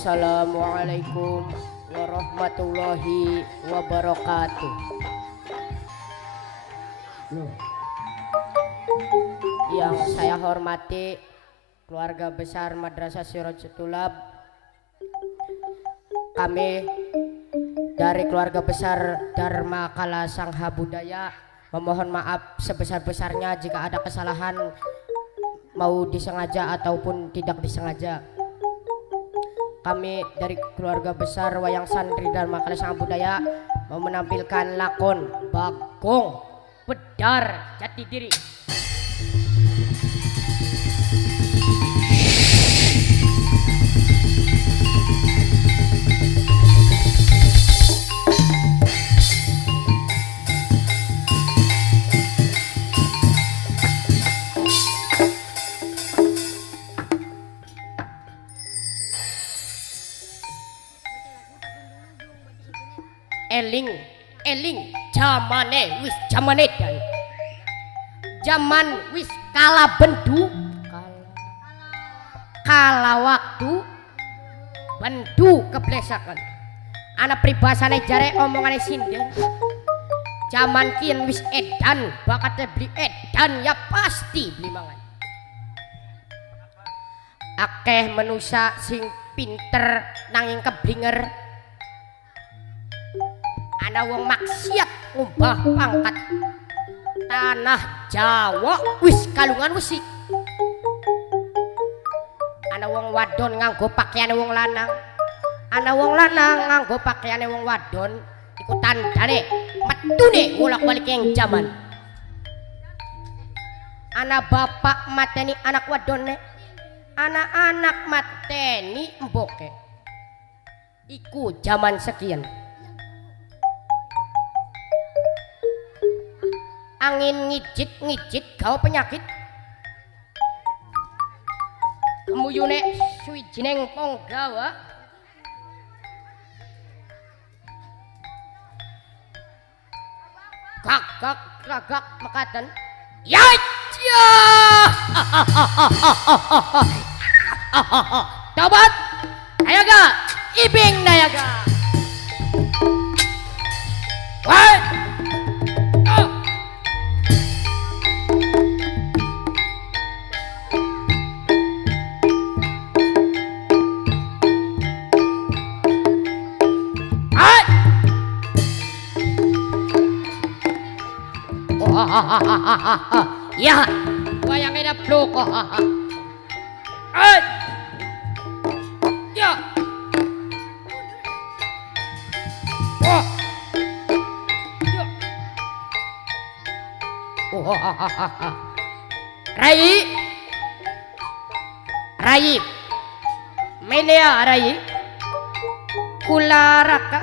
Assalamualaikum warahmatullahi wabarakatuh. Yang saya hormati keluarga besar Madrasah Sirajatul Tulab, kami dari keluarga besar Dharma Kala Sangha Budaya memohon maaf sebesar-besarnya jika ada kesalahan mau disengaja ataupun tidak disengaja. Kami dari keluarga besar Wayang Santri Dharma Kala Sangha Budaya mau menampilkan lakon Bagong Bedar Jati Diri. Eling jamane wis jamane dan zaman wis kala bendu kala waktu bendu keblesakan anak pribasane jare omongane sinden zaman kian wis edan bakatnya beli edan ya pasti beli mangan akeh manusia sing pinter nanging keblinger ana wong maksiat ngumbah pangkat tanah Jawa wis kalungan wesi ana wong wadon nganggo pakaiane wong lanang ana wong lanang nganggo pakaiane wong wadon iku tandane metune bolak-balik yang jaman ana bapak mateni anak wadone anak-anak mateni mboke iku jaman sekian. Angin ngijit gawa penyakit kemuyune suwijining panggawa gagak mekaten ya tobat nayaga ibing nayaga ya wayang eda blok ya Rai Melia Rai Kularaka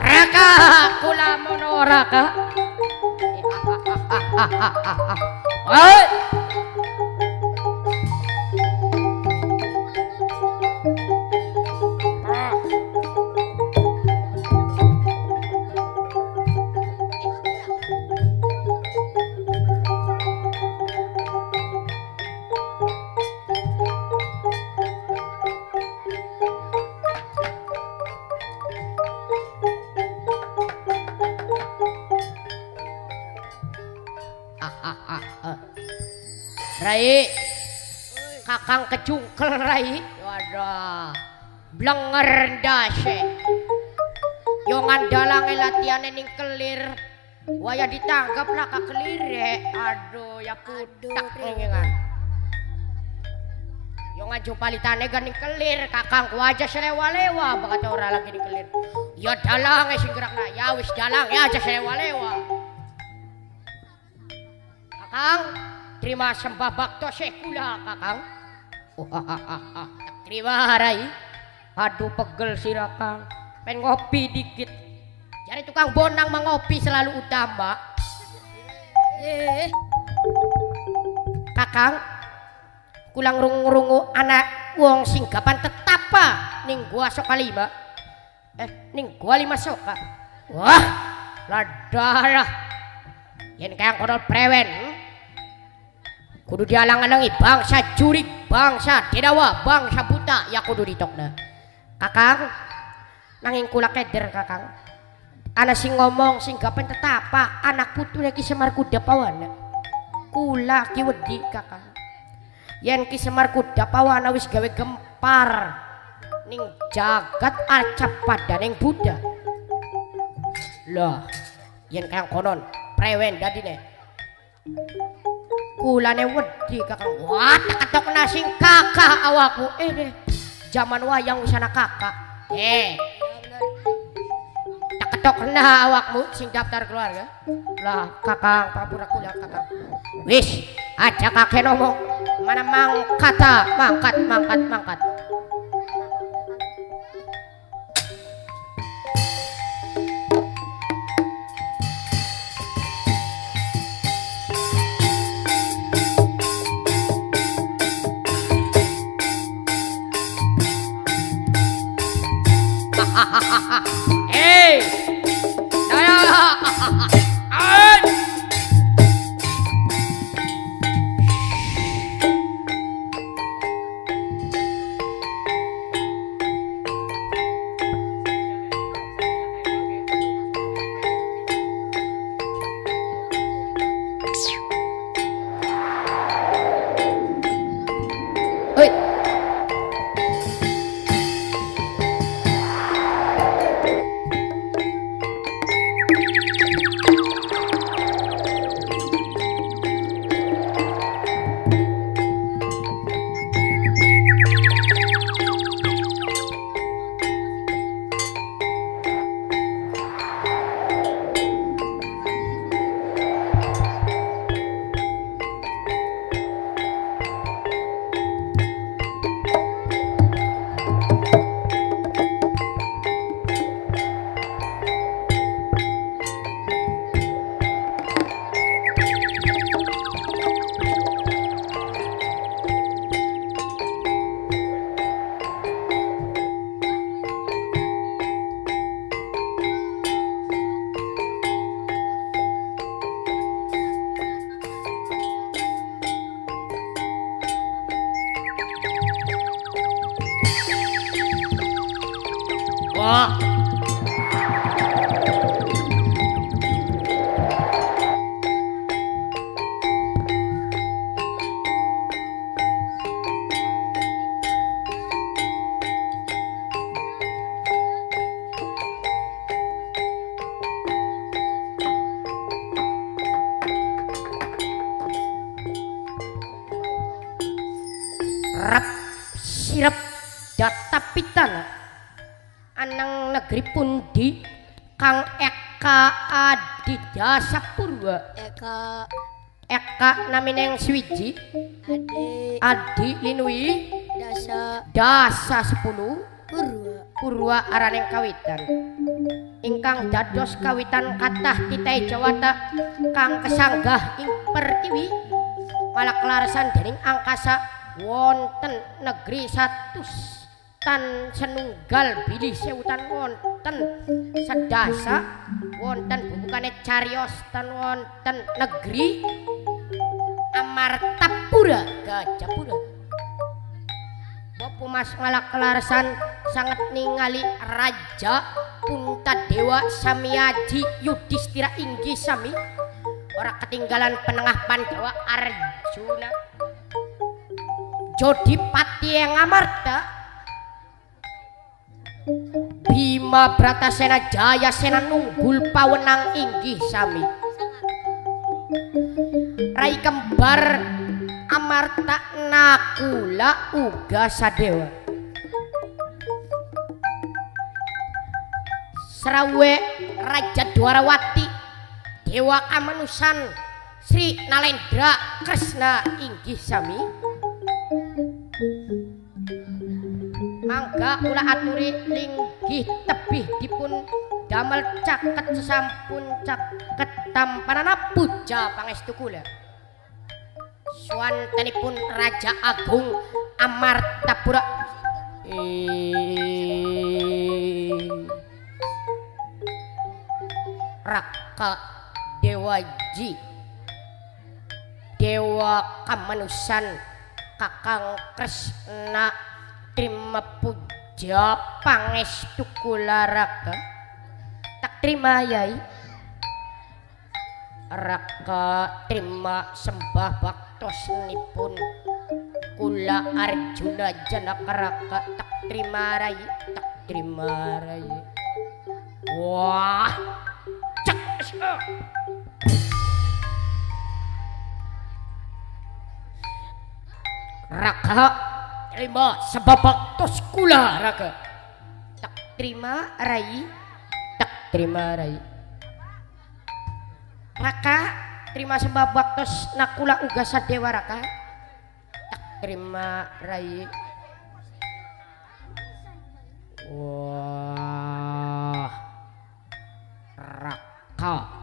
Raka kula mono raka Rai kakang kecungkel Rai waduh blenger ndase yo ngandalange latihane ning kelir waya ditanggap lah ka kelire aduh ya pudak ngengan yo ngaju palitane gan ning kelir kakang ku aja selewa-lewa bakat ora lagi di kelir ya dalange sing gerakna ya wis dalang ya aja selewa-lewa kakang terima sembah bakto sekula kakang. Terima Rai. Aduh pegel sirakang. Pengen ngopi dikit. Jadi tukang bonang mengopi selalu utama. Kakang, kulang rungu-rungu anak wong singgapan tetapa ning gua soka lima. Ning gua lima soka. Wah, Ladalah. Yen kayang kono prewen. Kudu dialang-alangi bangsa jurik, bangsa dedawa, bangsa buta ya kudu ditokna. Kakang nanging kula keder kakang. Ana sing ngomong sing gapen tetapa anak putune Ki Semar Kudapawana. Kula ki wedi kakang. Yen Ki Semar Kudapawana wis gawe gempar ning jagat acap padaning Buddha. Lah, yen kayang konon prewen dadine. Kulane wedi kakang. Wah, ketokna sing kakak awakku. Deh. Zaman wayang wis ana kakak. Ketokna awakmu sing daftar keluarga. Lah, kakang papura kula kakang. Wis, aja kakek ngomong. Mana mangkata, mangkat. Wah. Rap sirap datapitan anang negeri pundi Kang Eka Adidasa Purwa. Eka namine swiji Adi Linui Dasa 10 Purwa araneng kawitan ingkang dados kawitan kathah titah Jawata kang kesanggah ing pertiwi malaklarasan dening angkasa wonten negeri satus tan senunggal bilih sewutan wonten sedasa wonten bubukane cariyos tan wonten negeri Amartapura Gajapura. Bapak Mas malaklarasan sangat ningali Raja Puntadewa Samiaji Yudhistira inggih sami ora ketinggalan penengah Pandhawa Arjuna Jodipati yang Amarta Bima Bratasena Jayasena Nunggul Pawenang inggih sami Rai kembar Amarta Nakula uga Sadewa Srawe Raja Dwarawati Dewa Kamanusan Sri Nalendra Kresna inggih sami mangga kula aturi linggih tebih dipun damel caket sesampun caket tampanana puja pangestu kula swantenipun Raja Agung Amartapura rak Raka Dewaji Dewa Kamanusan Kakang Kresna terima puja pangestu kula Raka tak terima yai Raka terima sembah baktosanipun kula Arjuna Janaka Raka tak terima rai tak terima rai wah cek Raka terima sembah baktos kula Raka tak terima rai tak terima rai Raka terima sembah baktos nakula uga sadewa Raka tak terima rai wah Raka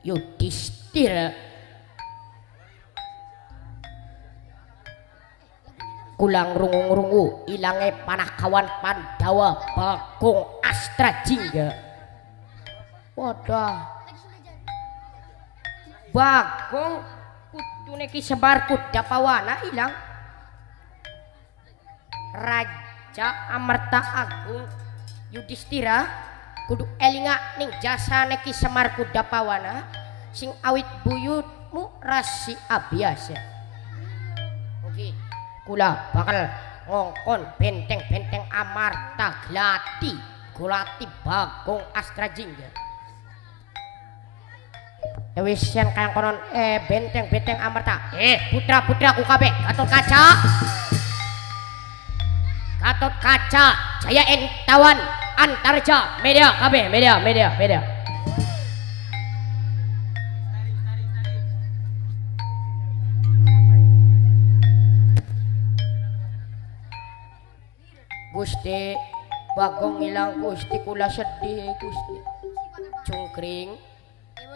Yudhistira kulang rungu-rungu ilange panah kawan Pandawa Bagong Astrajingga wadah Bagong kudune Ki Semar Kudapawana ilang Raja Amarta Agung Yudhistira kudu elinga ning jasane Ki Semar Kudapawana sing awit buyutmu rasi abiasa mugi kula bakal ngongkon benteng-benteng Amarta Glati Gulati Bagong Astrajingga wis yang kayang konon benteng-benteng Amarta putra-putraku kabeh Gatot Kaca Jaya Entawan Antarja media kabeh media Gusti Bagong ilang Gusti kula sedih Gusti cungkring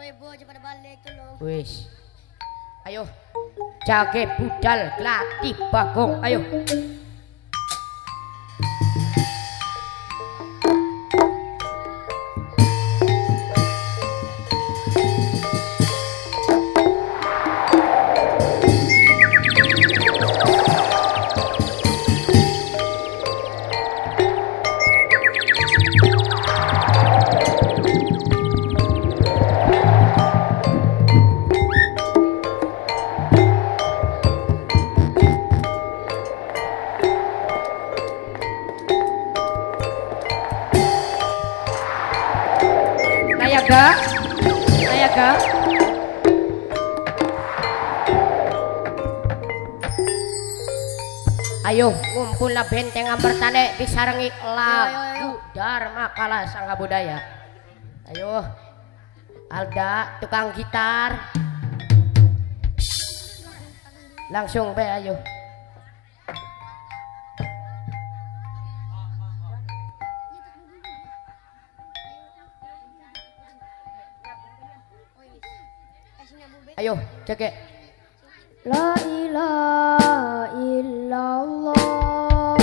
ibu aja pada balik tuh wis ayo jage budal Glati Bagong ayo Nayaga ayo ngumpul na benteng Amartane disarengi lagu Dharma Kala Sangha Budaya ayo Alda tukang gitar langsung be ayo ayo cekek la ilaha illallah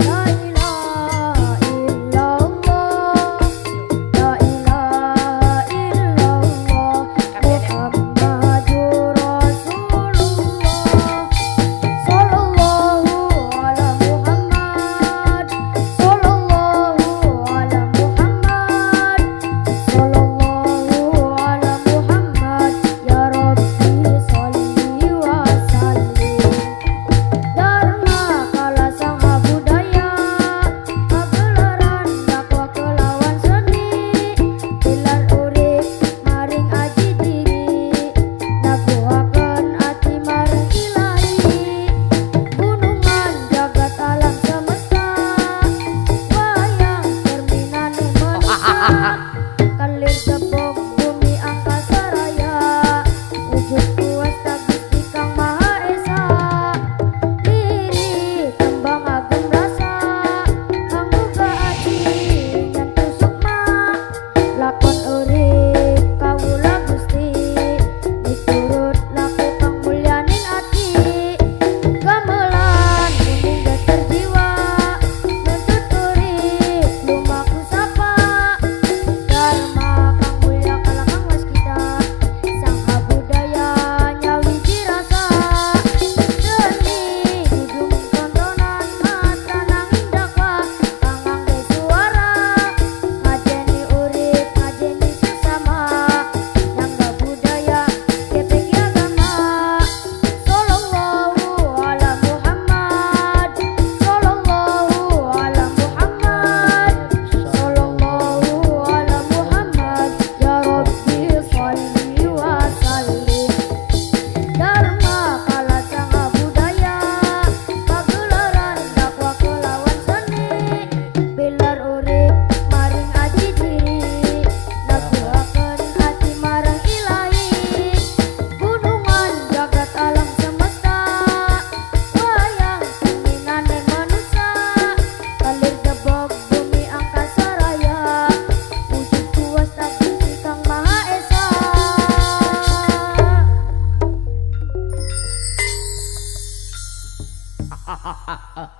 la ilaha illallah la ilaha illallah Muhammadur Rasulullah sallallahu ala Muhammad sallallahu ala Muhammad sallallahu ala Muhammad ya Rabbi sholli wa sallim Dharma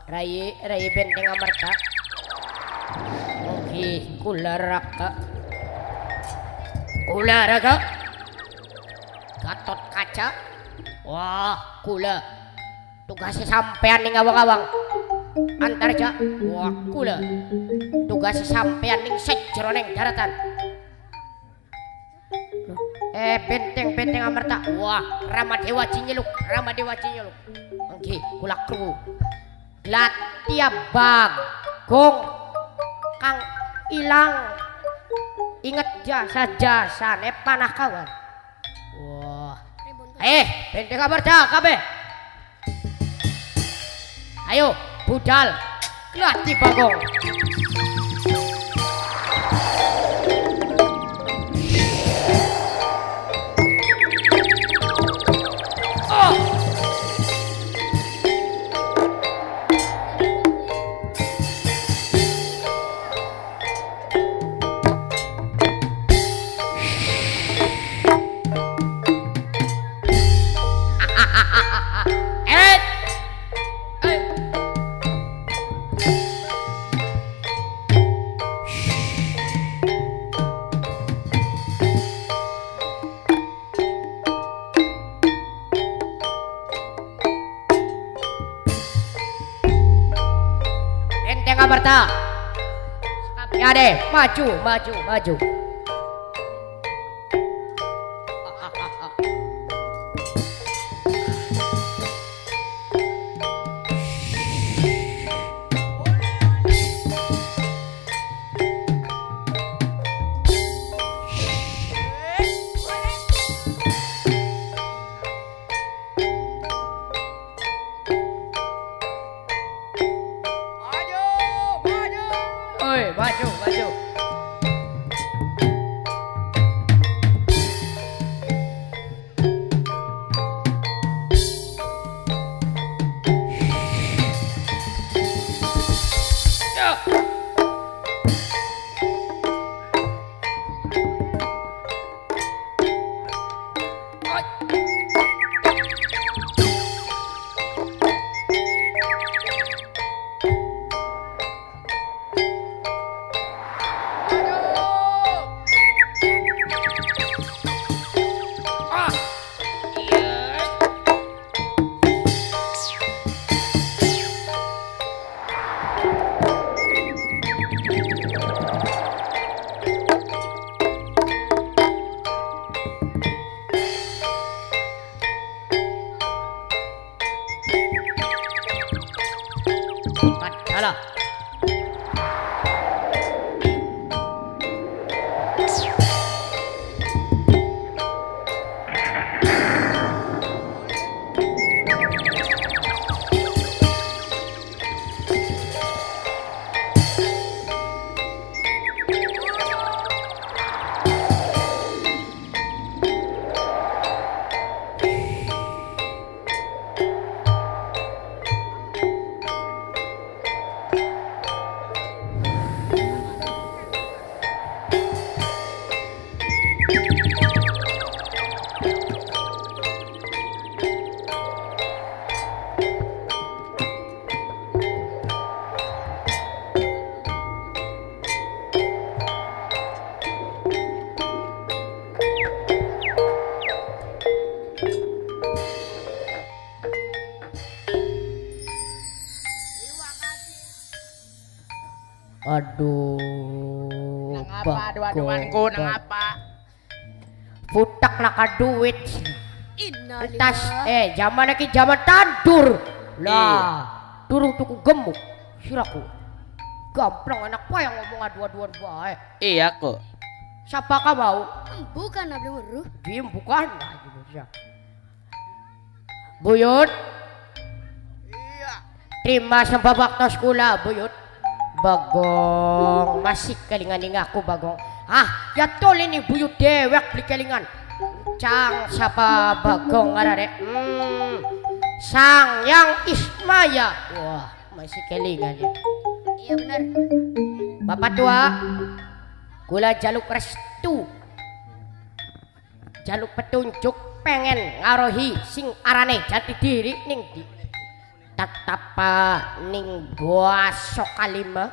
Rai Benteng Amarta. Oke, Kularaga. Gatot Kaca. Wah, kula. Tugasnya sampean ning awang-awang. Antarja. Wah, kula. Tugasnya sampean ning sejroning daratan. Benteng Amarta. Wah, Ramadewa Cinyeluk. Oke, kula kru. Latia Bagong Kang ilang. Ingat jasa-jasane panah kawan. Wah. Benteng Amarta kabeh. Ayo, budal. Lati Bagong. Amarta. Ya deh, maju. Maju. Alah. Aduh, Nangapa dua-duanku nangapa? Putak laka duit. Innalillah. Zaman lagi zaman tandur. Lah, durung tuku gemuk. Siraku. Gamplang anak apa yang ngomong dua-duan bae. Iya kok. Siapa kau mau? Bukan abdi weruh. Diem bukan. Nah, gitu. Buyut. Iya. Terima sembah tos kula, Buyut. Bagong masih kelingan aku Bagong. Ya tol ini Buyut dewek beli kelingan. Cang siapa Bagong ngarare? Sang yang Ismaya. Wah, masih kelingan ya. Iya benar. Bapak tua, kula jaluk restu. Jaluk petunjuk pengen ngarohi sing arane jati diri ning di. tatapa ning goa sokalima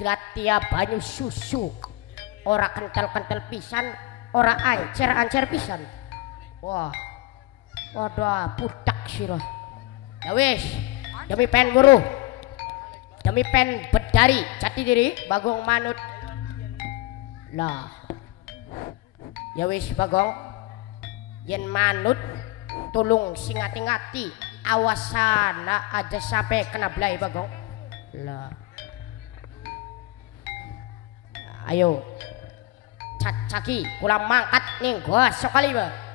gratia banyu susu ora kental-kental pisan ora ancer pisan. Wah waduh pudak sira ya wis demi pen buruh demi pen bedari jati diri Bagong manut lah ya wis Bagong yen manut tulung singati-ngati awasana aja sampai kena belai Bagong lah ayo cacaki kula mangkat ning gua sekali ba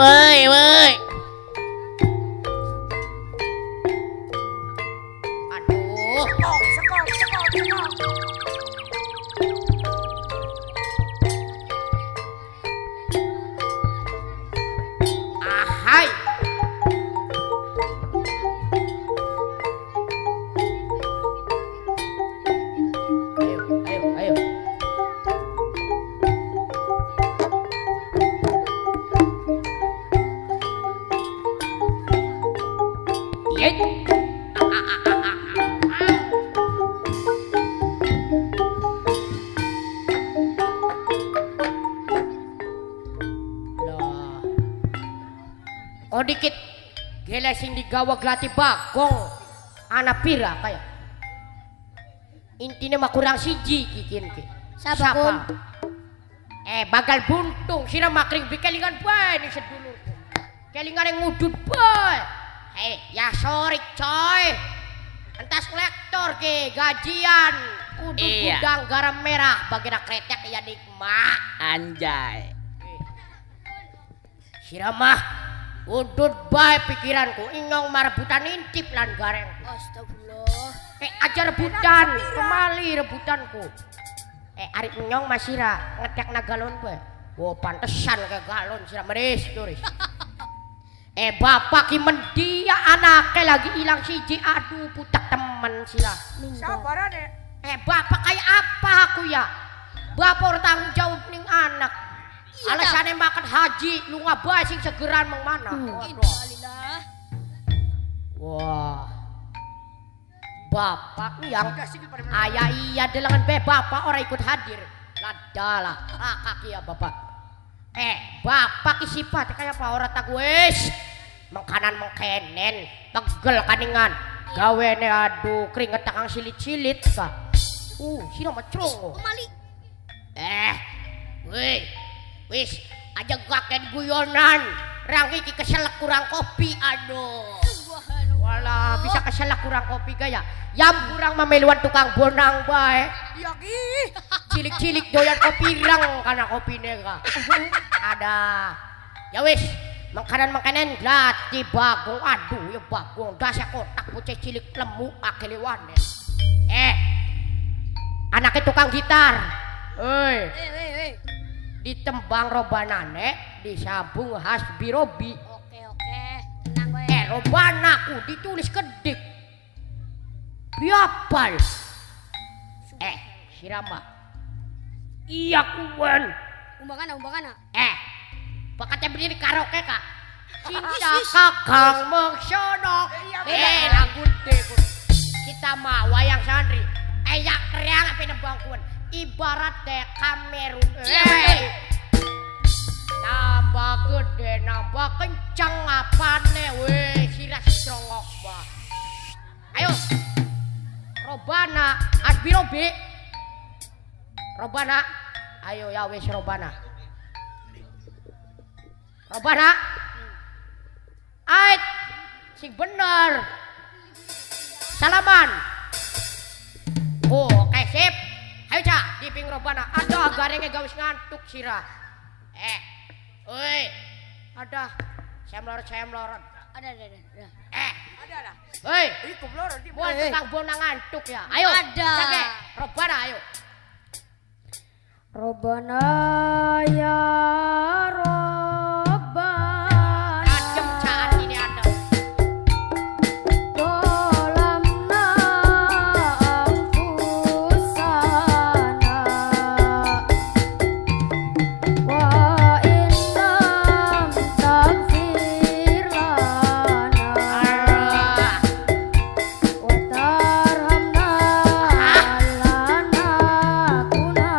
Woi, woi. Aduh, Sekop. ahai. Ayo. Yet. Oh dikit gele sing digawa glati Bagong anak pira kayak intinya mah kurang siji kikin ki Siapa? bagal buntung sira makring bikelingan bae ning sedulur kelingan yang ngudut bae ya sorry coy entas kolektor ke gajian kudu gudang garam merah bagian kretek ya nikmat Anjay. sira mah udut bae pikiranku inyong marebutan intip lan gareng Astagfirullah. aja rebutan kemali rebutanku ari inyong masira ngedek na galon bae pantesan ke galon sira meris turis bapak ki mendia anake lagi hilang siji aduh putak temen sira Sabarane. bapak kayak apa aku ya bapak ora tanggung jawab ning anak alasannya makan haji lu ngabai sing segeran mang mana Innalillah. wah bapak yang ayah iya delengan bapak orang ikut hadir ladalah kaki ya bapak bapak sifat kayak apa orang tak wes mengkanan mengkenen pegel kaningan gawene aduh keringet takang silit-silit kak sino macrong Mali. wis aja gaken guyonan rangi ki keselak kurang kopi aduh wala bisa keselak kurang kopi gaya yang kurang memeluan tukang bonang bae Iya ki. cilik-cilik doyan kopi rang karena kopi nega ada ya wis makanan gratis Bagong aduh ya Bagong dasar kotak bocah cilik lemu akelewane anaknya tukang gitar ditembang robanane disambung hasbi robi Oke. Tenang wae. robanaku ditulis kedik biapal sirama iya kuan Umbangana. bakatnya berdiri karaoke kak cinta kakang mengsono lagu deh kita mah wayang santri ya kriang apa nembang kuan ibarat deh Kamerun nambah gede nambah kencang apane weh sira strongok bah ayo robana asbi robana ayo ya wes robana ait sing bener salaman oke sip ayo cak diping robana ada garengnya gawis ngantuk sira ada saya melorot Ada. lah. Hei, Iku loro di buat tukang bona ngantuk ya. Ayo, Ada. cake, robana ayo. Robana ya Robana. Adem saat ini adem. Dolamna anfusana wa innam taghfir lana wa tarhamna lanakunanna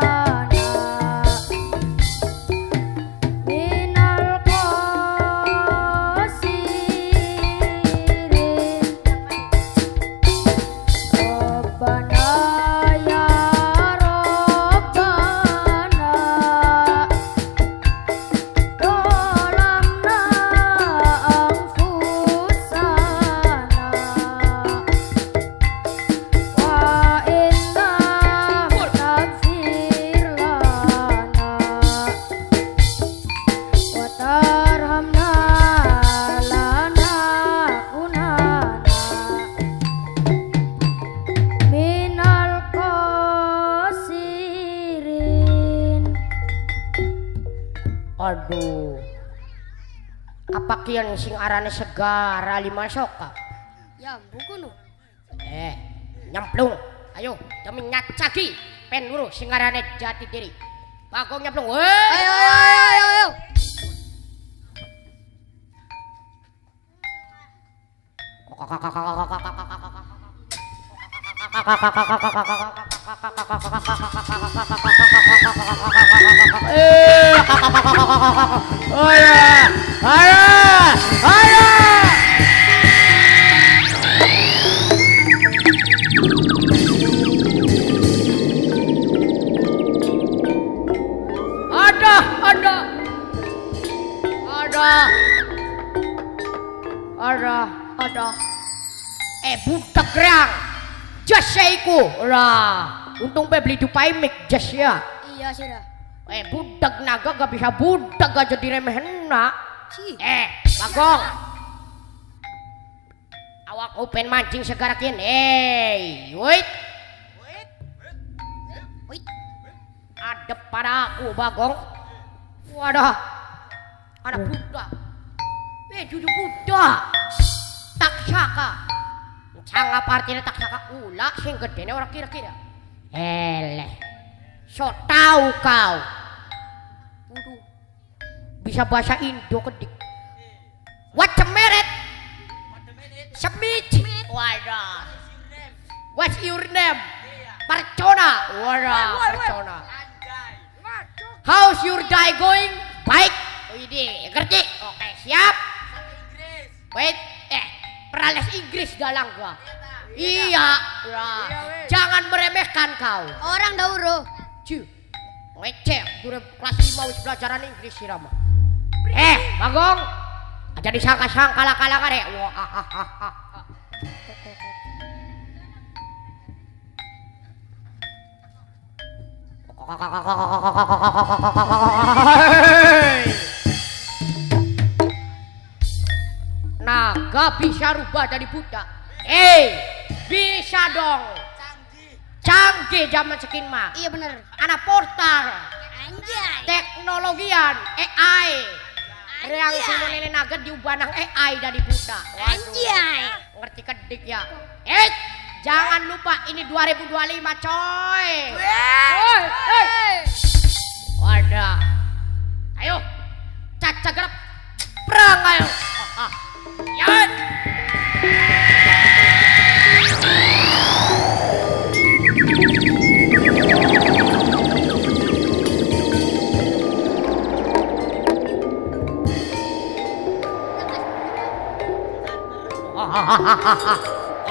minal qasirin. Rabbana ya Rabbana dolamna anfusana wa innam taghfir lana wa tarhamna lanakunanna minal qasirin. Aduh. Apa kian sing arane segara lima soka? Ya buku nu. Nyemplung. Ayo, demi nyacagi. Pen dulu sing arane jati diri. Bagong nyemplung. Weh. Ayo. Ada. Budak gerang. Jasnya iku. Lah, untung beli dupai mik jas ya. Iya sih dah. Budak naga gak bisa budak aja diremehin nak. Si. Bagong. Awak open mancing segara kian. Wait. Wait. Adep pada aku Bagong. Wadah. Ada budak. Duduk budak. Taksaka. Cangap artinya taksaka ula sing gedene orang kira-kira. So tahu kau. Waduh. Bisa bahasa Indo kedik. What's the merit? Semit. Wadah. What's your name? Percona. Wadah, Percona. How's your day going? Baik. Widih, ngerti? Oke, siap. Wait, perales Inggris galang gua. Iya, jangan meremehkan kau. Orang dauro. Cu, ngecek, durep kelas 5 wis pelajaran Inggris sih Rama. Bagong, aja disangka-sangka kalah-kalah deh. Naga bisa rubah jadi budak. Bisa dong. Canggih zaman sekin mah. Iya bener. Anak portal. Anjay. Teknologian AI. Yang semuanya naga diubah nang AI jadi budak. Anjay. Ngerti kedik ya. Jangan lupa ini 2025 coy. Wadah. Ayo. Caca gerap. Perang ayo. Ya.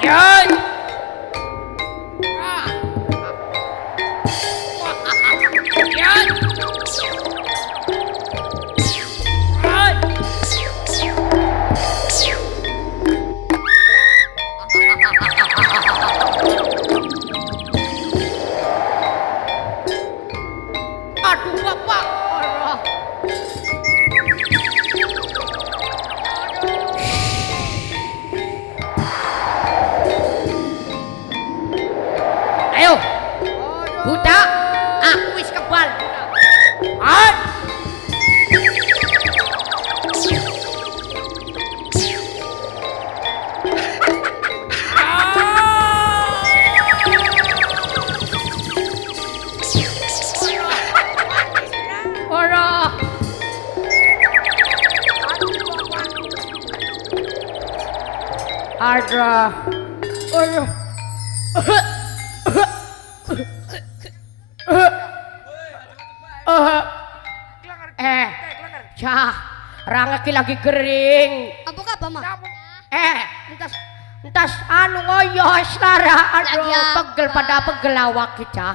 Ya. Aduh bapak. Ada. Aduh. Cah, rangaki lagi kering. Apa mah? Entas anu ngoyos lara. Aduh, Lagi apa? pegel pada pegel awak kita.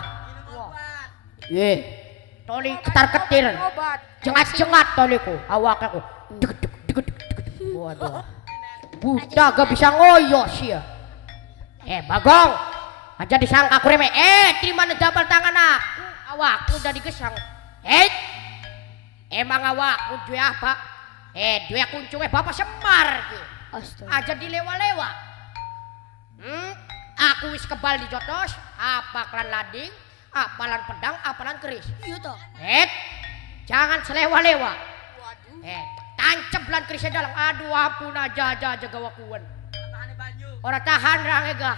Toli ketar-ketir. Jengat-jengat toliku, awak aku. Deg. Waduh. Budak gak bisa ngoyos ya. Bagong. Aja disangka aku remeh. Terima jabal tangan aku. Awakku udah digesang. Emang awakku duwe apa? Duwe kuncungnya Bapak Semar. Astaga. Aja dilewa-lewa. Aku wis kebal di jotos. Apalan lading, apalan pedang, apalan keris. Iya toh. Jangan selewa-lewa. Tancep lan kerisnya dalam. Aduh ampun aja gawakuan. Orang tahan rangega.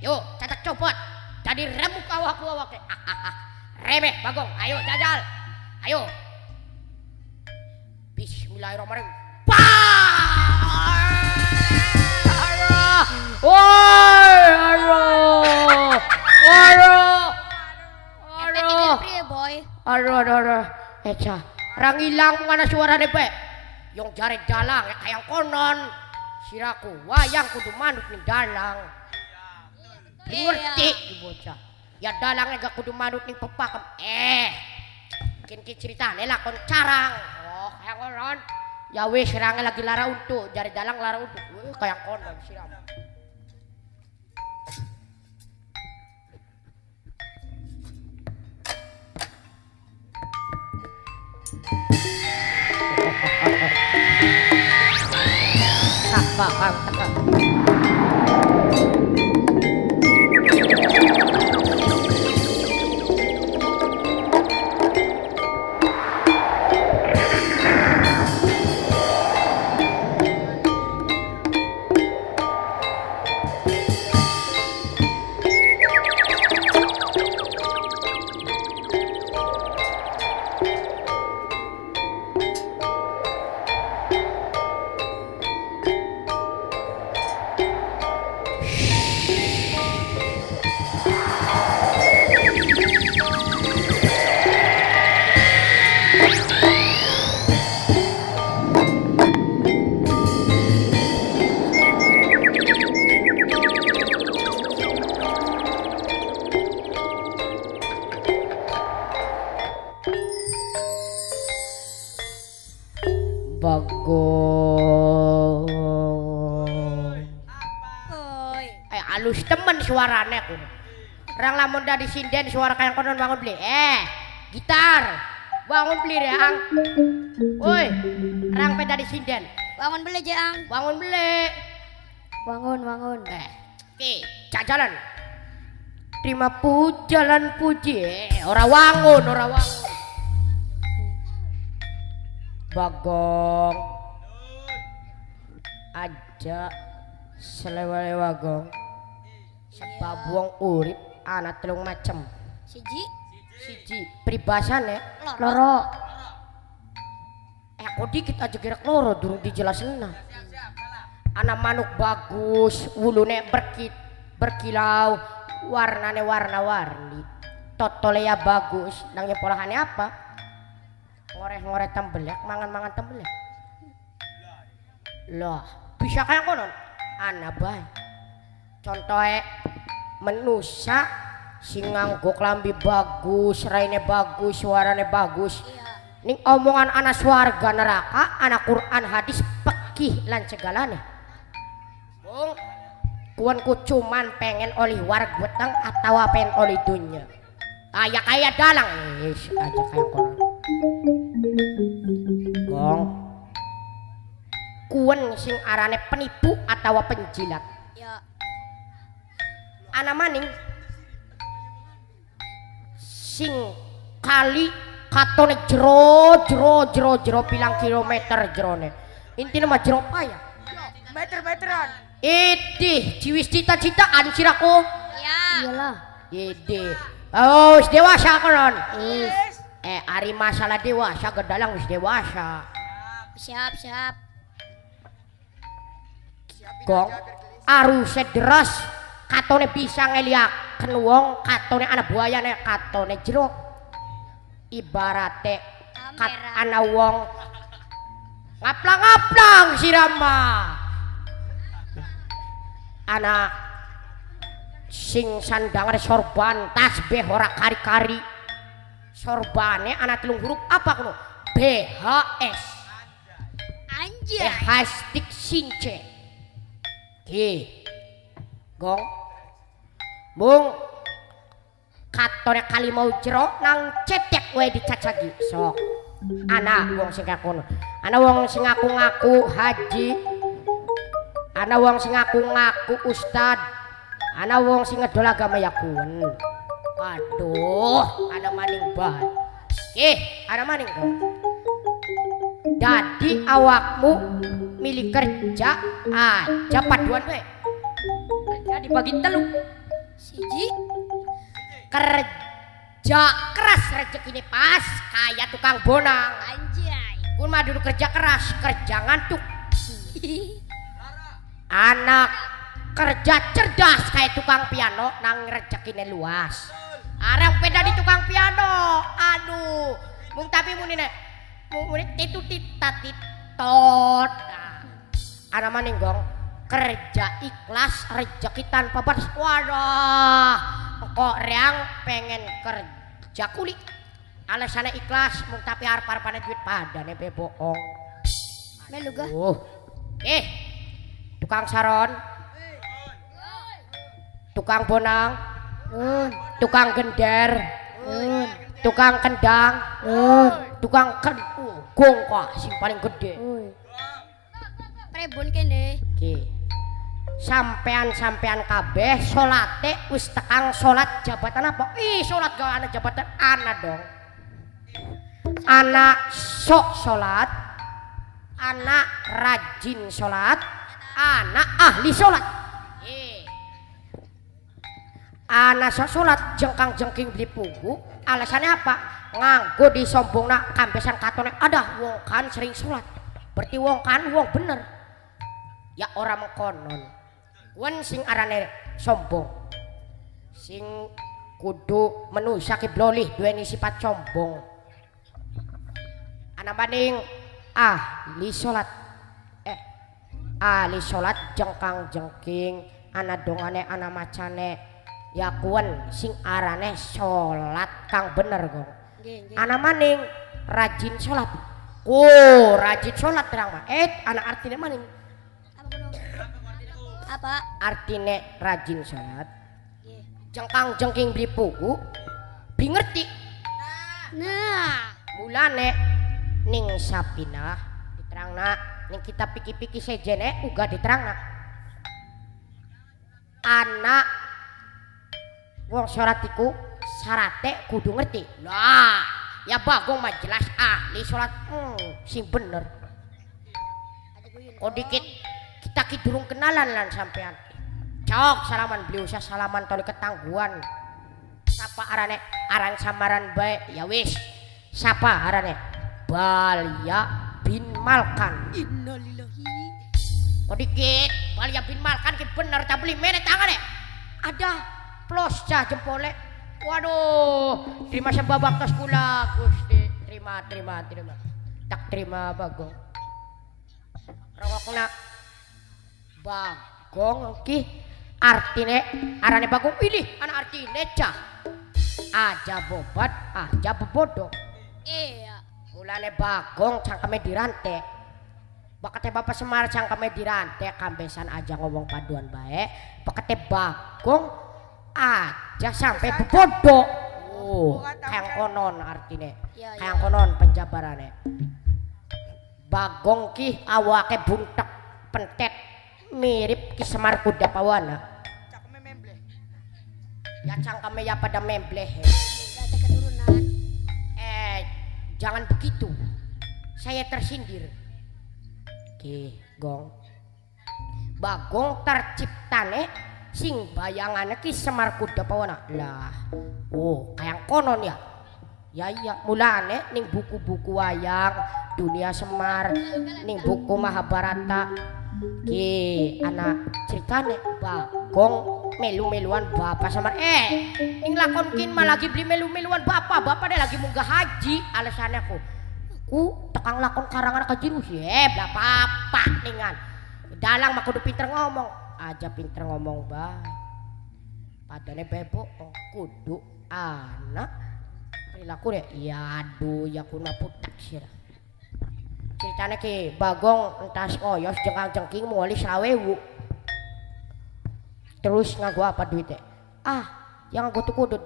Yuk catak copot. Jadi remuk awakku. Remeh Bagong. Ayo jajal. Ayo. Bismillahirrahmanirrahim. Aduh. Eca, rang ilang mana suara DP? Yang jari dalang kayak konon. Siraku wayang kudu manut nih dalang. Ngerti bocah. Ya dalangnya gak kudu manut nih pepakem. Mungkin cerita lakon carang. Oh, kayak konon. Ya wis serangnya lagi lara untuk jari dalang lara untuk. Kayak konon siram. Sapa kang tekan. Halus temen suaranya aku. Orang lamun dari sinden suara kayak konon bangun beli. Gitar. Bangun beli reang. Woi, orang peda di sinden. Bangun beli Jang. Bangun beli. Bangun. Oke, jalan. Terima pujalan puji. Ora wangun. Bagong. Aja selewa-lewa gong. Sebab wong urip ana telung macem. Siji pribasan ya. Loro. Kok dikit aja gerak loro durung dijelasin nah. Ana manuk bagus, wulune berkilau, warnane warna-warni. Totolea bagus, nang nyepolahannya apa? Ngoreh-ngoreh tembelek, mangan-mangan tembelek. Loh, bisa kayak konon? Ana bae. Contohnya menusa sing nganggo klambi bagus, raine bagus, suarane bagus. Ning omongan anak swarga neraka, anak Quran hadis pekih lan segalanya. Bung, kuanku cuman pengen oli warg weteng atau pengen oli dunya. Kayak dalang, yes, aja kayak koran. Gong, kuan sing arane penipu atau penjilat. Anak maning sing kali katone jero pilang kilometer jerone intinya mah jero payah Meter-meteran. Idih jiwis cita-citaan siraku Iyalah. idih oh wis dewasa konon Yes. ari masalah dewasa gedalang wis dewasa Siap. gong aruse deras katone bisa ngeliaken wong katone ana buayane katone jero ibarate kat ana wong ngaplang-ngaplang sirama ana sing sandangane sorban tasbih ora kari-kari sorbane ana 3 huruf apa kuno BHS Anjay. hastik since gong mung katone kali mau jero nang cetek wae dicacagi sok ana wong sing kakono ana wong sing ngaku-ngaku haji ana wong sing ngaku-ngaku ustad ana wong sing ngedol agama yakun aduh ada maning bahan ada maning dong jadi awakmu milih kerja aja paduan we kerja dibagi 3 Siji. kerja keras rezeki ini pas kayak tukang bonang Anjay. kun mah duduk kerja keras kerja ngantuk anak kerja cerdas kayak tukang piano nang rezekine luas arang beda di tukang piano aduh mung tapi muni nek muni itu titot ana maning gong kerja ikhlas rezeki tanpa batas waduh kok reang pengen kerja kulit alasannya ikhlas mung tapi arep-arepane duit padane be bohong Melu gah. tukang saron tukang bonang tukang gender tukang kendang tukang gong kok sing paling gede Prebon kene. sampean kabeh salate wis tekang salat jabatan apa salat gak ana jabatan ana dong anak sok salat anak rajin salat anak ahli salat anak sok salat jengkang-jengking beli pugu alasannya apa nganggo disombongna kambesan katone ada wong kan sering salat berarti wong kan wong bener ya orang konon wen sing arane sombong sing kudu manusia ki blolih duweni sifat sombong ana maning ahli salat ahli salat jengkang jengking ana dongane ana macane ya kuwen sing arane salat kang bener gong ana maning rajin salat rajin salat terang mah ana artine maning Apa? artine rajin salat jengkang jengking beli pugu bi ngerti Nah. mulane ning sapinah diterangna ning kita piki-piki sejene uga diterangna anak wong salat iku syarate kudu ngerti lah ya bagong mah jelas ahli salat sing bener kok dikit kita ki durung kenalan lan sampean cok salaman beli usah salaman toli ketangguhan sapa arane aran samaran bae ya wis sapa arane Balia bin Malkan Innalillahi. kok dikit Balia bin Malkan ki bener tak beli mere tangane ada plos cah jempole waduh terima sebabak tos kula Gusti terima tak terima bagong rawakna bagong ki artine arane bagong pilih anak artine cah aja bobat aja bebodo Iya. mulane bagong cangkeme dirante bakate bapak Semar cangkeme dirante kambesan aja ngomong paduan bae bakate bagong aja sampai bebodo kayang konon artine kayang konon penjabarane bagong ki awake buntek pentet mirip Ki Semar Kuda Pawana Cakeme membleh. ya cangkeme ya pada membleh Gak ada keturunan. jangan begitu saya tersindir gong bagong terciptane sing bayangane Ki Semar Kuda Pawana lah kayang konon ya iya mulane ning buku-buku wayang Dunia Semar ning buku Mahabharata ki anak ceritane Bagong melu-meluan bapak sama ing lakonkin mah lagi beli melu-meluan bapak dia lagi munggah haji alasannya ku tekang lakon karangan kajiru lah bapak ningan dalang mah kudu pinter ngomong aja pinter ngomong padane bebo kudu anak perilaku deh iya aduh ya kuna putak sih ceritanya ki Bagong entas ngoyos jengking muali 20.000 terus ngaku apa duitnya yang aku tuh kudut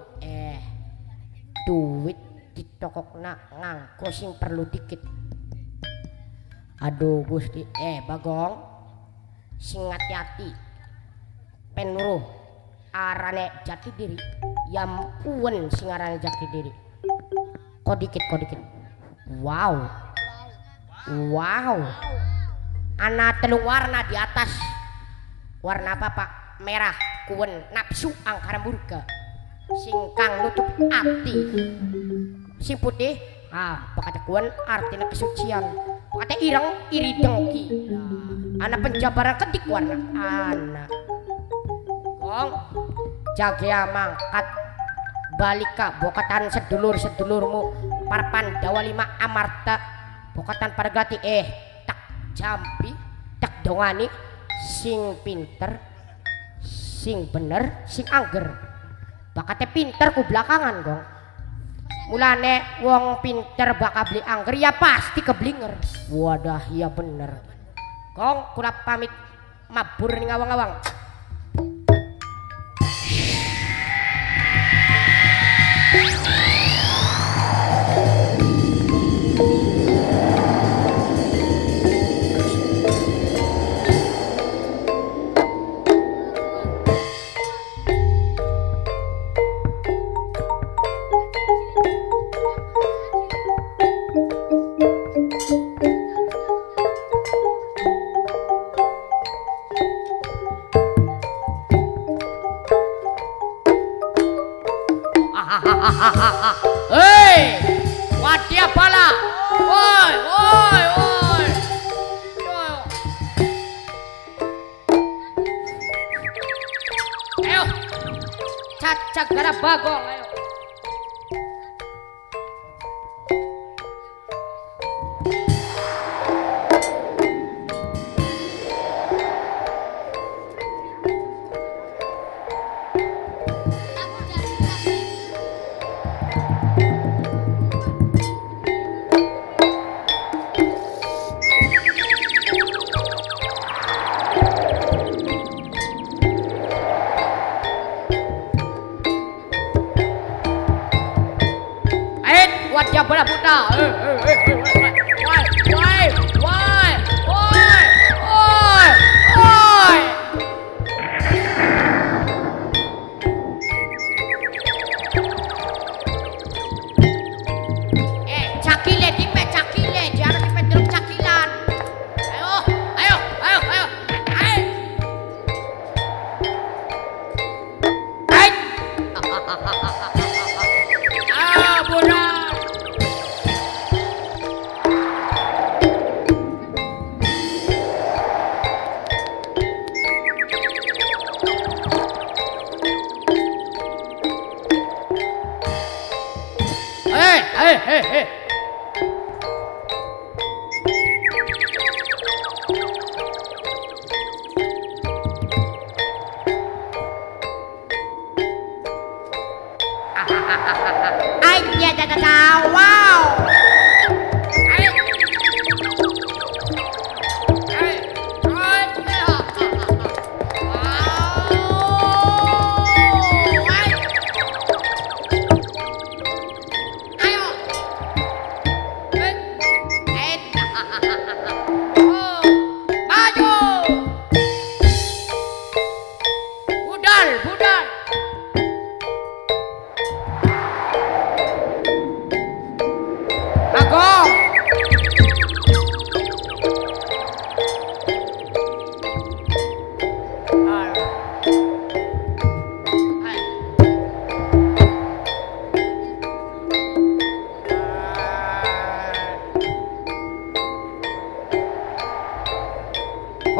duit di tokok ngangko sing perlu dikit aduh Gusti Bagong sing hati-hati penuruh arane jati diri yampuan sing arane jati diri kok dikit wow anak telung warna di atas warna apa pak merah kuen nafsu angkara murka sing kang nutup ati sing putih pakate kuen artinya kesucian pakate ireng iri dengki anak penjabaran kedik warna anak gong jaga mangkat balika bokatan sedulurmu para Pandawa 5 Amarta bokatan pargati tak jampi tak dongani sing pinter sing bener sing angger bakatnya pinter ku belakangan gong mulane wong pinter bakal beli angger ya pasti keblinger wadah ya bener gong kula pamit mabur ning ngawang-ngawang hei wadia bala woi ayo cacak gara Bagong ayo wadia bala puta cakile dipe cakile jangan dipe jeruk cakilan ayo budak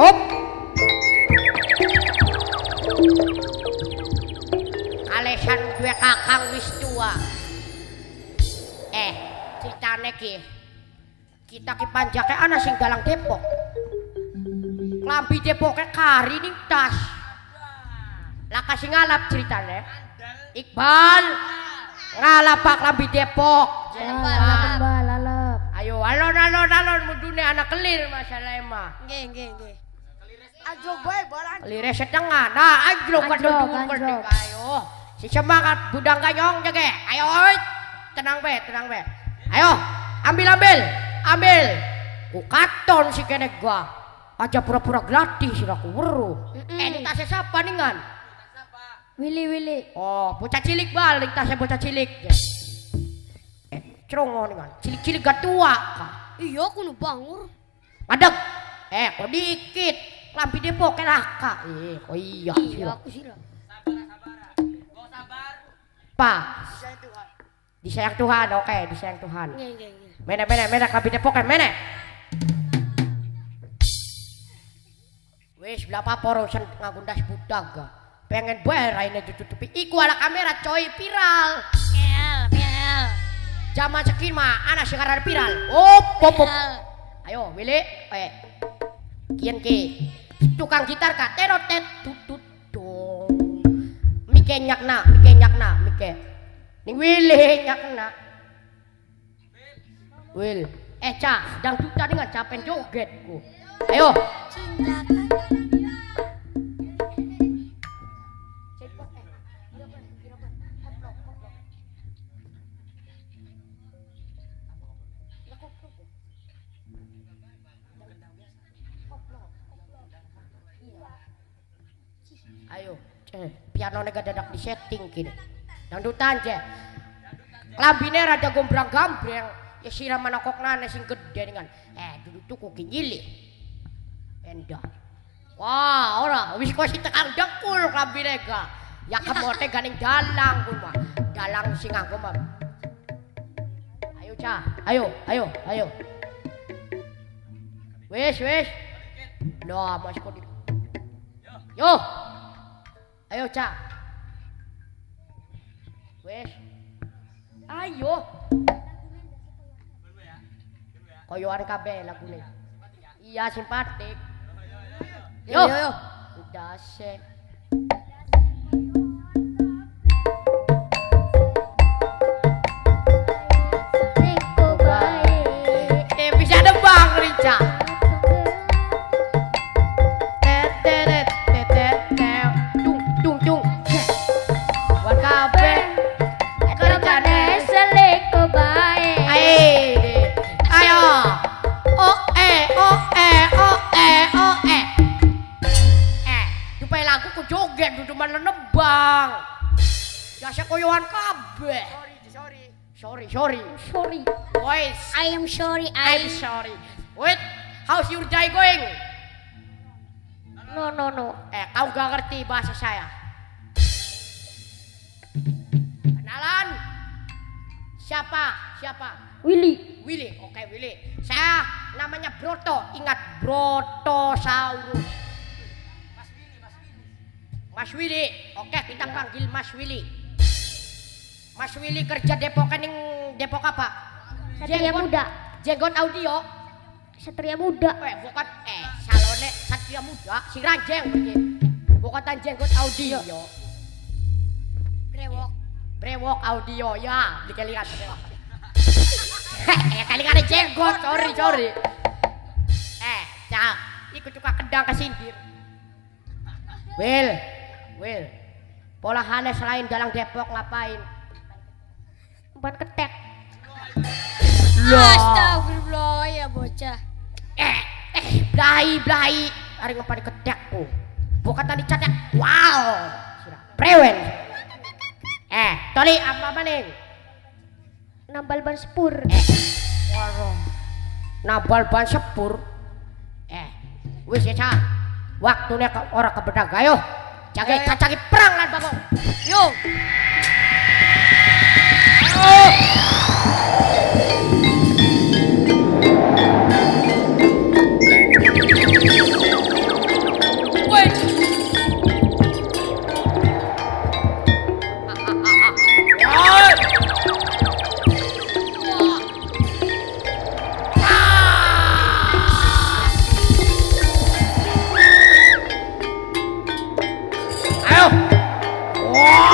Hop. Kalesan gue kakang wis tua. Ceritane ki. Kita ki panjake ana sing dalang Depok. Klambi Depoke kari ning tas. Lah kasih ngalap ceritane. Iqbal ngalap Pak klambi Depok. Lalap. Ayo alon mudune anak kelir masalah mah. Nggih. Ajog bae bolan. Lire setengah. Nah, anjlok kadung gede. Ayo. Si semangat budang kanyong jage. Ayo, oi. Tenang be. Ayo, ambil. Ku katon si kene gua. Aja pura-pura gratis aku weruh. Ini tasnya siapa ningan? Willy. Oh, bocah cilik balik tasnya bocah cilik. Cerongo ningan. Cilik-cilik gak tua kah? Iya aku nu bangur. Madeg. Kok dikit. Lampi Depok kelaka. Kok iya. Iya aku sira. Pak. Disayang Tuhan, oke, disayang Tuhan. Nggih. Mene, lampi Depok mene. Wis berapa porosan ngagundas budak ga. Pengen bayar raine ditutupi. Iku ala kamera coy viral. Pel. Zaman sekin mah anak sing ngaran viral. Pop. Ayo, Willy, kian ki. Tukang gitar ka terotet tutut dong. Mike nyakna. Ning Willy nyakna. Will, Ca, dangdutan dengan capen jogetku. Ayo. Cintakan. Ayo, piano nega dadak di setting kini. Dangdutan je. Klambine rada gombrang-gambreng. Ya siram manokokna sing gede dengan. Duduk tuku kinjili. Endah. Wah, ora wis kok si tekang dekul klambine ga. Ya kemote ganing dalang ku mah. Dalang sing nganggo mah. Ayo, Ca. Ayo. Wis. Lah, Mas kok. Yo. Ayo, Ca. Wes. Ayo. Koyoan kabeh lagune. Iya, simpatik. Yo. Udah sih. Bisa nebang, Rica. Joget duduk mana nebang. Jasa koyoan kabeh. Sorry. Boys, I am sorry. I'm sorry. Wait, how's your day going? No. Kau gak ngerti bahasa saya. Kenalan? Siapa? Willy. Oke, Willy. Saya namanya Broto. Ingat Brotosaurus. Mas Willy. Oke, kita panggil Mas Willy. Mas Willy kerja Depok ning Depok apa? Satria Muda. Jenggot audio. Satria Muda. Bukan salone Satria Muda, si Rajeng pergi. Bukan jenggot audio. Brewok audio ya, dikalikan. Kali-kali jenggot, sorry. Cak, ikut juga kedang kesindir. Will. Polahannya selain dalang Depok ngapain? Umpan ketek. Astagfirullah ya bocah. Blahi. Ari ngumpan ketek ku. Bukan tadi catek. Wow. Prewen. Toli apa maning? Nambal ban sepur. Nambal ban sepur. Wis ya, Cak. Waktunya orang kebedag ayo. Cagi perang lan Bagong. Yo. Ayo. Woi.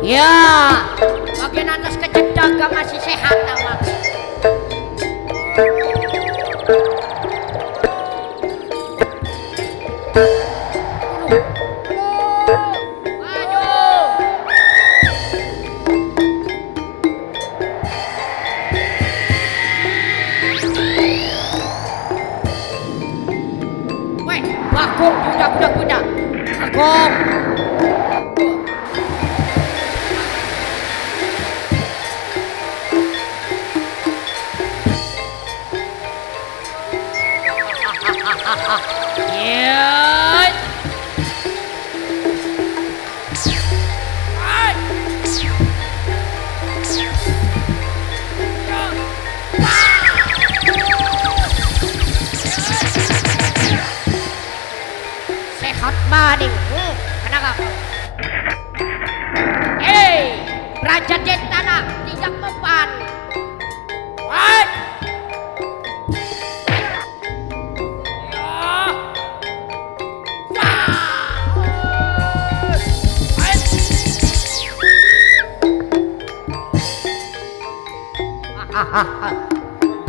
Ya, bagian atas kecedaga masih sehat awak. Weh, Bagong budak-budak. Bagong. Yes. Sehat maning. Kenapa kau? Raja Jentana tidak mempan. What?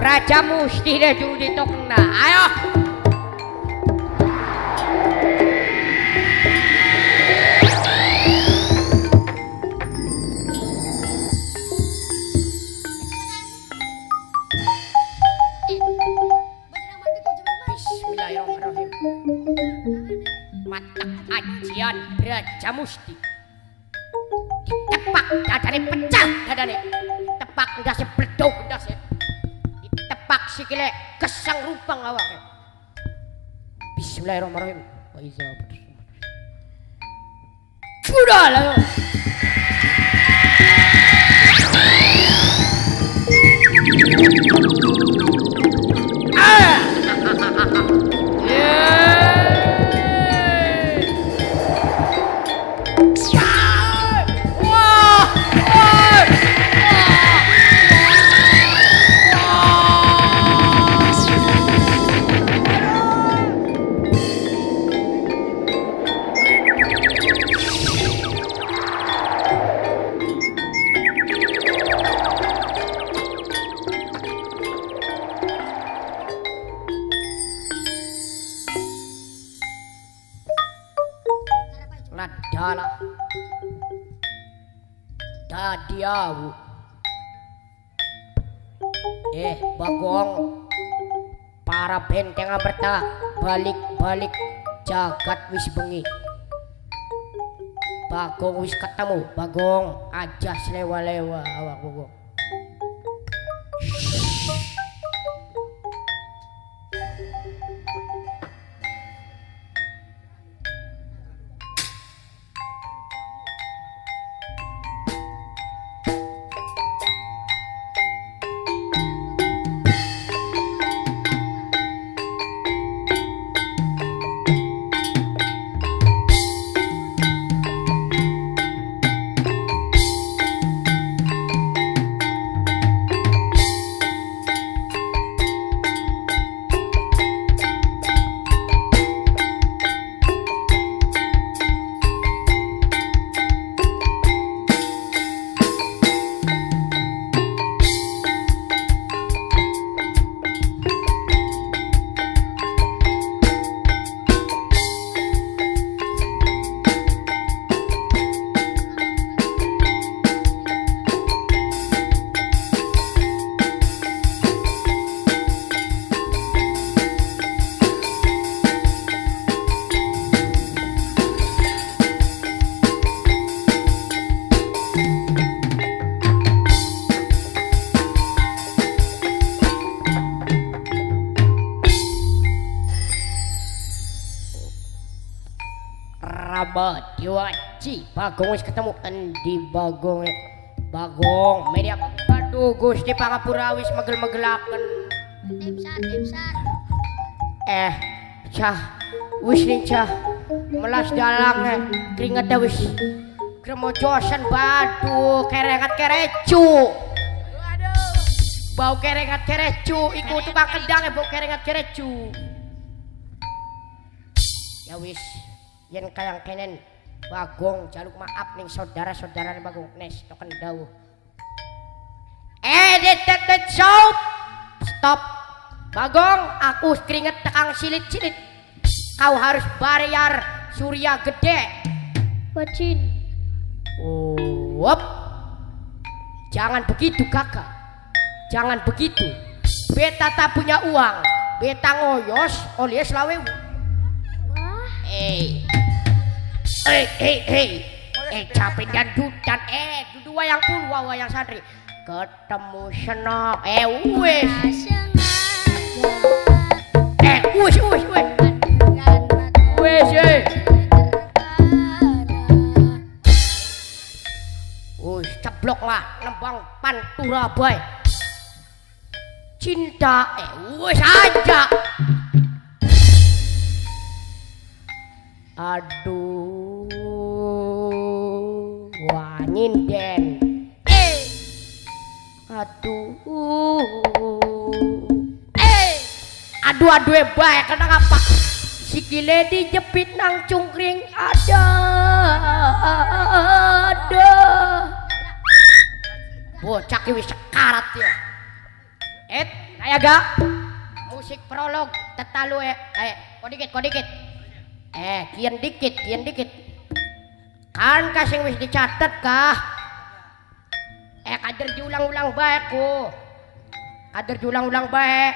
Raja Musti deh dulu ditokna. Ayo. Bismillahirrahmanirrahim. Mata ajian Raja Musti. Ditepak dadane pecah dadane. Tepak ndase bledog ndase. Ditepak sikile gesang rupang awake. Bismillahirrahmanirrahim. Wa iza sudah lah. Ladala Dadiawu Bagong para benteng amerta balik-balik jagat wis bengi. Bagong wis ketemu. Bagong aja selewa-lewa awak Bagong. Mati waci Bagong wis ketemu endi Bagong Bagong media aduh Gusti Pangapura wis megel-megelaken Tim sar cah wis nih cah melas dalang keringetnya wis gremojosan badu kerengat kerecu bau kerengat kerecu ikut tukang kendang bau kerengat kerecu ya wis yen kayang kenen Bagong jaluk maaf nih saudara-saudara nih Bagong nes token dawuh det stop Bagong aku keringet tekang silit-silit kau harus bayar surya gede Bacin jangan begitu kakak jangan begitu beta tak punya uang beta ngoyos alias lawe wah capek dan dudan dudu wayang pulwa wayang santri ketemu senok wis ceblok lah nembang pantura boy cinta wis aja aduh wah nyinden aduh baik kenapa sikile dijepit nang cungkring ada bocah wis sekarat ya kayak gak musik prolog tetalu kok dikit kian dikit kan kasing wis dicatat kah kader diulang-ulang baik ko kader diulang-ulang baik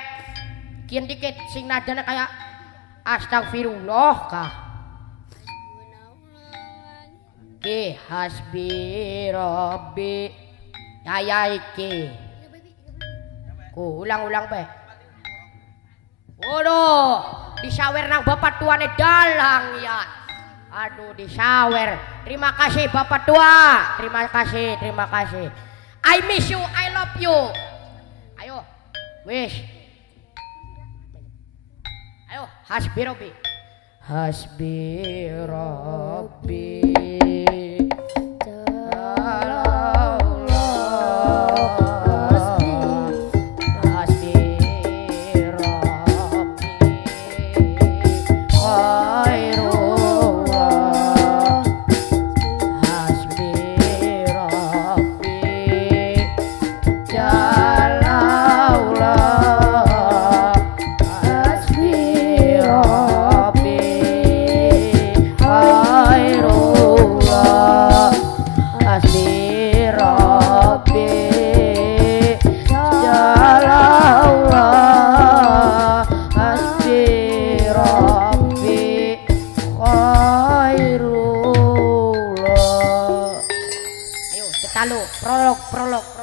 kian dikit sing nadana kayak astagfirullah kah ki hasbi rabbi ya iki ku ulang-ulang baik waduh disawer nang bapak tuane dalang ya aduh disawer terima kasih bapak tua terima kasih I miss you I love you ayo wis ayo hasbi rabbi prolog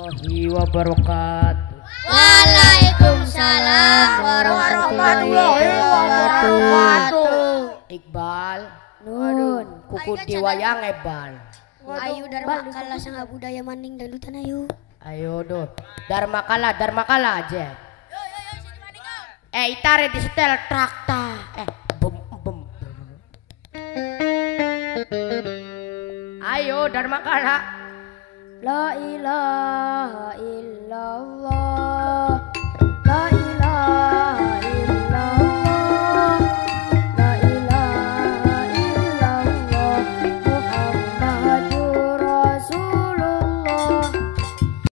warahmatullahi wabarakatuh. Waalaikumsalam warahmatullahi wabarakatuh. Iqbal, Nun. kuku diwayang Iqbal. Ayo Dharma kala sang budaya maning dangdutan ayo. Ayo do, Dharma kala aja. Itare di setel trakta. Bum bum. Ayo Dharma kala. La ilaha illallah